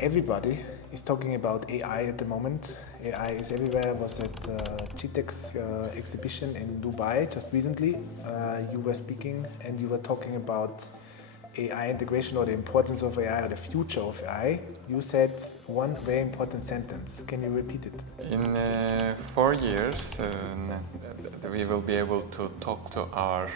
Everybody is talking about AI at the moment. AI is everywhere. I was at GTEX exhibition in Dubai just recently. You were speaking and you were talking about AI integration or the importance of AI or the future of AI. You said one very important sentence. Can you repeat it? In 4 years, we will be able to talk to our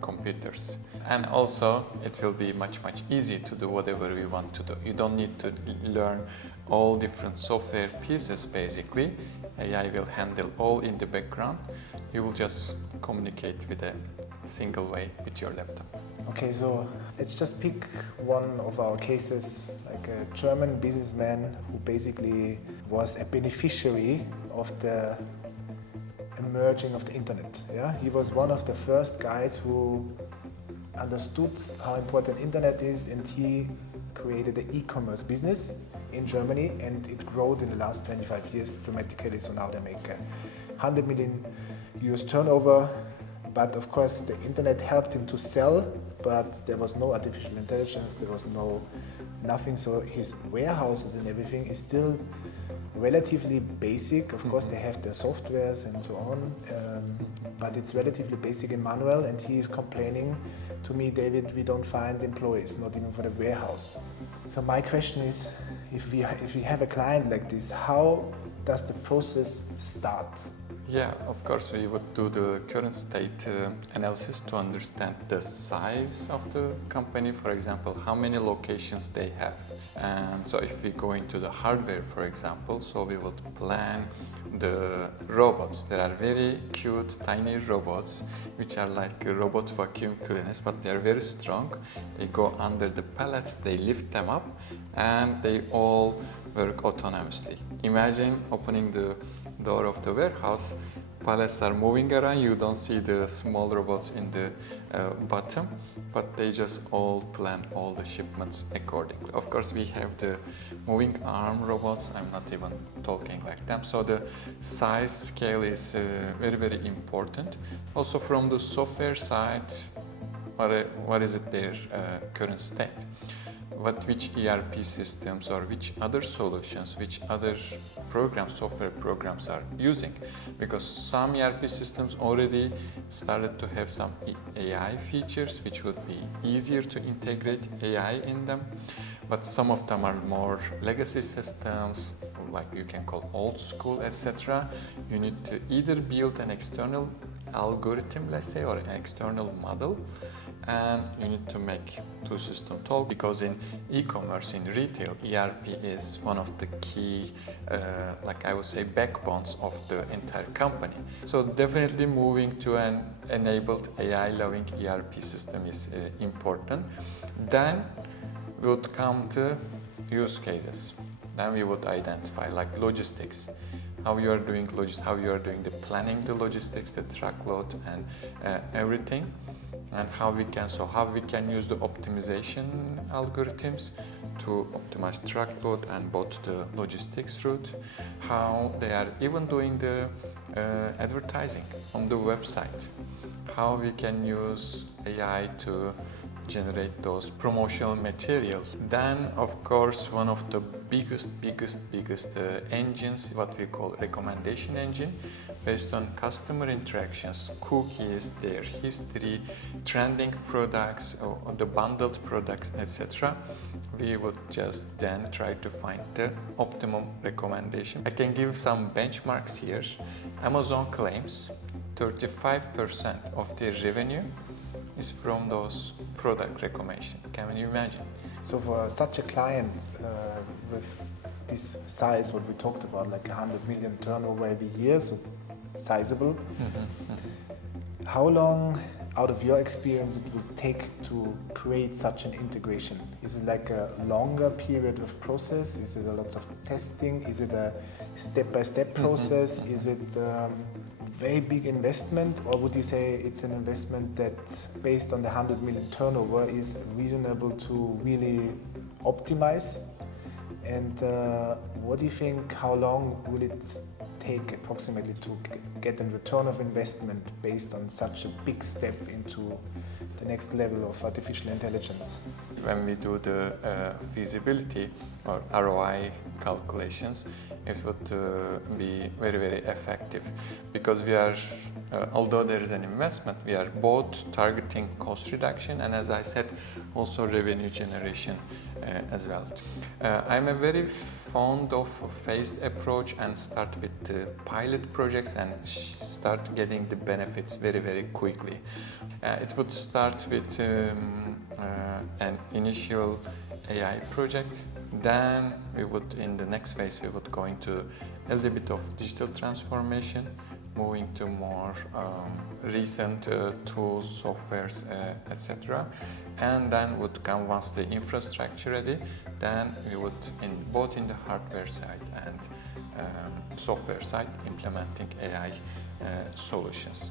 computers, and also it will be much easier to do whatever we want to do. You don't need to learn all different software pieces. Basically, AI will handle all in the background. You will just communicate with a single way with your laptop. Okay, so let's just pick one of our cases, like a German businessman who basically was a beneficiary of the emerging of the internet. Yeah, he was one of the first guys who understood how important internet is, and he created an e-commerce business in Germany, and it grew in the last 25 years dramatically. So now they make 100 million US turnover. But of course, the internet helped him to sell, but there was no artificial intelligence, there was nothing. So his warehouses and everything is still relatively basic. Of course, they have their softwares and so on, but it's relatively basic and manual. And he is complaining to me, David, we don't find employees, not even for the warehouse. So my question is, if we have a client like this, how does the process start? Yeah, of course, we would do the current state analysis to understand the size of the company, for example, how many locations they have. And so if we go into the hardware, for example, so we would plan the robots. There are very cute, tiny robots, which are like robot vacuum cleaners, but they are very strong. They go under the pallets, they lift them up, and they all work autonomously. Imagine opening the door of the warehouse, pallets are moving around, you don't see the small robots in the bottom, but they just all plan all the shipments accordingly. Of course, we have the moving arm robots, I'm not even talking like them, so the size scale is very important. Also from the software side, what is it their current state? Which ERP systems or which other solutions, which other programs, software programs are using, because some ERP systems already started to have some AI features which would be easier to integrate AI in them, but some of them are more legacy systems, like you can call old school, etc. You need to either build an external algorithm, let's say, or an external model, and you need to make two systems talk, because in e-commerce, in retail, ERP is one of the key, like I would say, backbones of the entire company. So definitely moving to an enabled AI-loving ERP system is important. Then we would come to use cases. Then we would identify like logistics, how you are doing how you are doing the planning, the logistics, the truckload, and everything. And how we can use the optimization algorithms to optimize truckload and both the logistics route, how they are even doing the advertising on the website, how we can use AI to generate those promotional materials. Then, of course, one of the biggest engines, what we call recommendation engine, based on customer interactions, cookies, their history, trending products, or the bundled products, etc. We would just then try to find the optimum recommendation. I can give some benchmarks here. Amazon claims 35% of their revenue is from those product recommendations. Can you imagine? So for such a client with this size, what we talked about, like 100 million turnover every year, so sizable, how long, out of your experience, it would take to create such an integration? Is it like a longer period of process? Is it a lot of testing? Is it a step-by-step process? Is it very big investment, or would you say it's an investment that, based on the 100 million turnover, is reasonable to really optimize? And what do you think, how long will it take approximately to get a return of investment based on such a big step into the next level of artificial intelligence? when we do the feasibility or ROI calculations, it would be very, very effective, because we are, although there is an investment, we are both targeting cost reduction and, as I said, also revenue generation as well. I'm a very fond of a phased approach and start with pilot projects and start getting the benefits very, very quickly. It would start with an initial AI project. Then we would, in the next phase, we would go into a little bit of digital transformation, moving to more recent tools, softwares, etc. And then would come, once the infrastructure ready, then we would, both in the hardware side and software side, implementing AI solutions.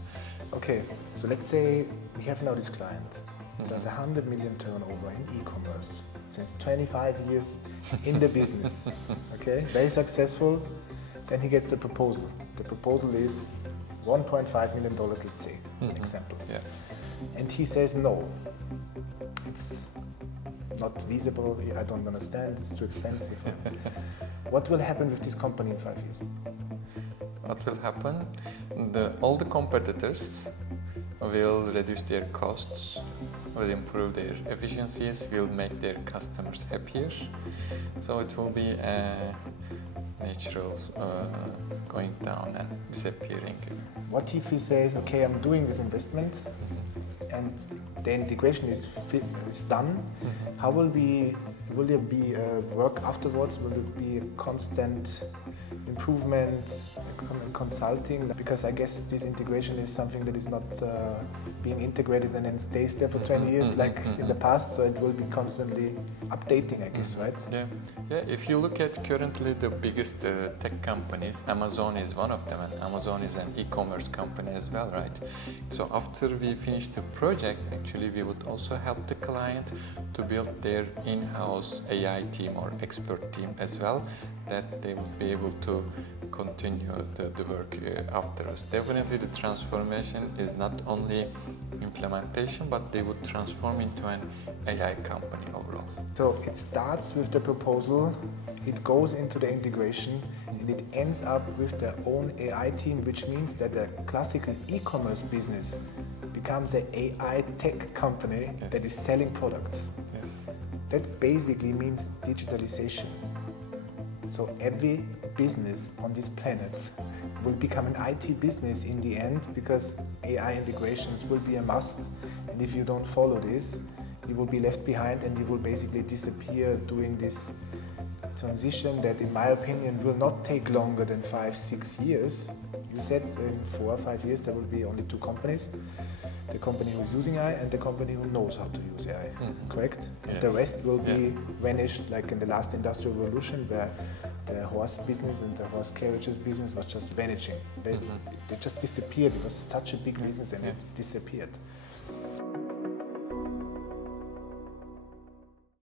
Okay, so let's say we have now this client. Does 100 million turnover in e-commerce, since 25 years in the business, okay, very successful. Then he gets the proposal. The proposal is $1.5 million, let's say, example. Yeah. And he says, no, it's not feasible, I don't understand, it's too expensive. What will happen with this company in 5 years? What will happen? All the competitors will reduce their costs, will improve their efficiencies, will make their customers happier. So it will be a natural going down and disappearing. What if he says, okay, I'm doing this investment and the integration is done? How will there be work afterwards? Will there be a constant improvement, consulting? Because I guess this integration is something that is not being integrated and then stays there for 20 years like in the past, so it will be constantly updating, I guess, right? Yeah. If you look at currently the biggest tech companies, Amazon is one of them, and Amazon is an e-commerce company as well, right? So after we finish the project, actually we would also help the client to build their in-house AI team or expert team as well, that they will be able to continue the work after us. Definitely the transformation is not only implementation, but they would transform into an AI company overall. So it starts with the proposal, it goes into the integration, and it ends up with their own AI team, which means that the classical e-commerce business becomes an AI tech company that is selling products. Yes. That basically means digitalization. So every business on this planet will become an IT business in the end, because AI integrations will be a must. And if you don't follow this, you will be left behind and you will basically disappear doing this transition that, in my opinion, will not take longer than 5-6 years. You said in 4 or 5 years there will be only 2 companies. The company who is using AI and the company who knows how to use AI, correct? Yes. And the rest will be vanished, like in the last industrial revolution, where the horse business and the horse carriages business was just vanishing. They just disappeared. It was such a big business and it disappeared.